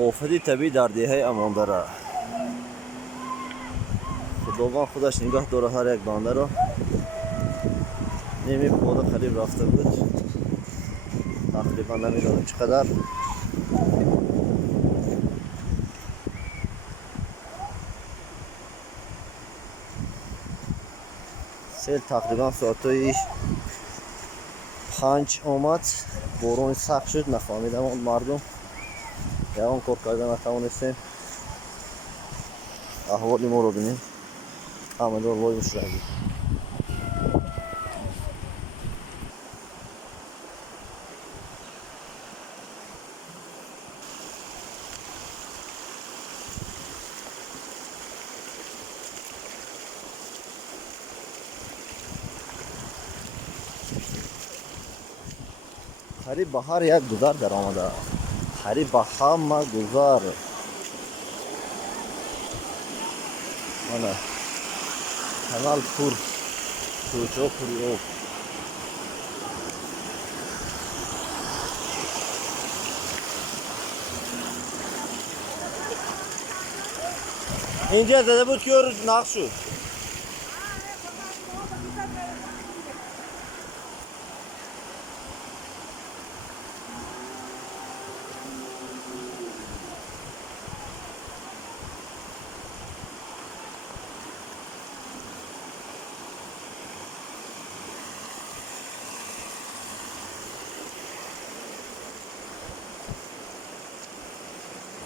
آفتی طبیعی در دهه امان داره. خداوند خودش نگاه داره هر یک بنده را. نیمی پوده قریب رفته بود، تقریبا نمیدونم چقدر. سیل تقریبا ساعتای 5 آمد، بارون سخت شد، نفهمیدم اون مردم یوان کار کردن نتوانستیم. احوالی ما رو بینیم، همه دار وای مشرحی. قریب به هر یک گذر در آمده، قریب به همه گذر. کانال پر، کوچه پری آب. اینجا زده بود که نقش شد.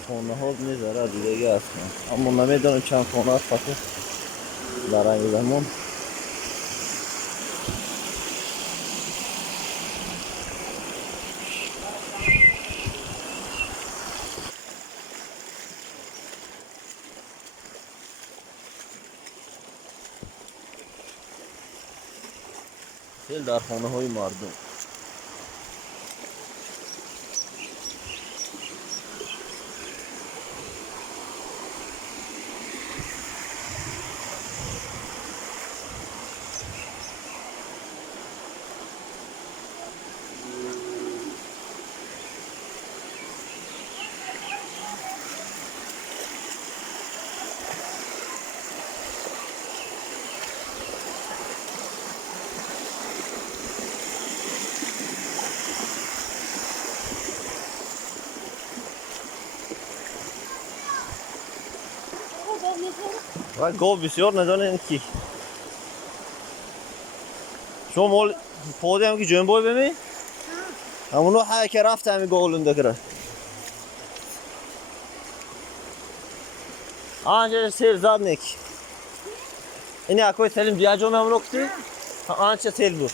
خانه ها میذاره دیگه اصلا، اما نمیدونم چند خانه هست پس در رنگ زمان. سیل در خانه های مردم. و گاو بسیار ندانه کی شما مال پاده هم که جنبای بمی همونو های که رفت همی گاو لنده کرد. آنجا سیل زد نیک اینی اکوی سلیم دیا جامعه همونو کتی آنچه سیل بود.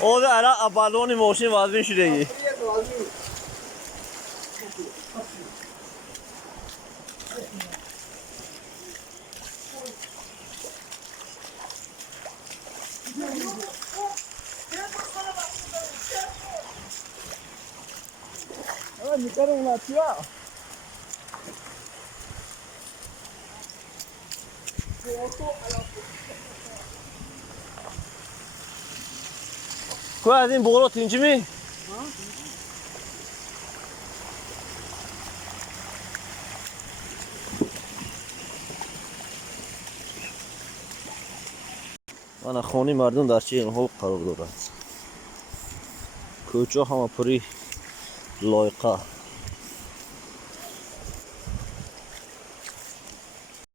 او ده الان بالون ماشین وازبین شدگی. کوی از این بغلات اینجا می؟ من خانی مردم در چه حال قرار دارد. کوچه همه پری Loyqa.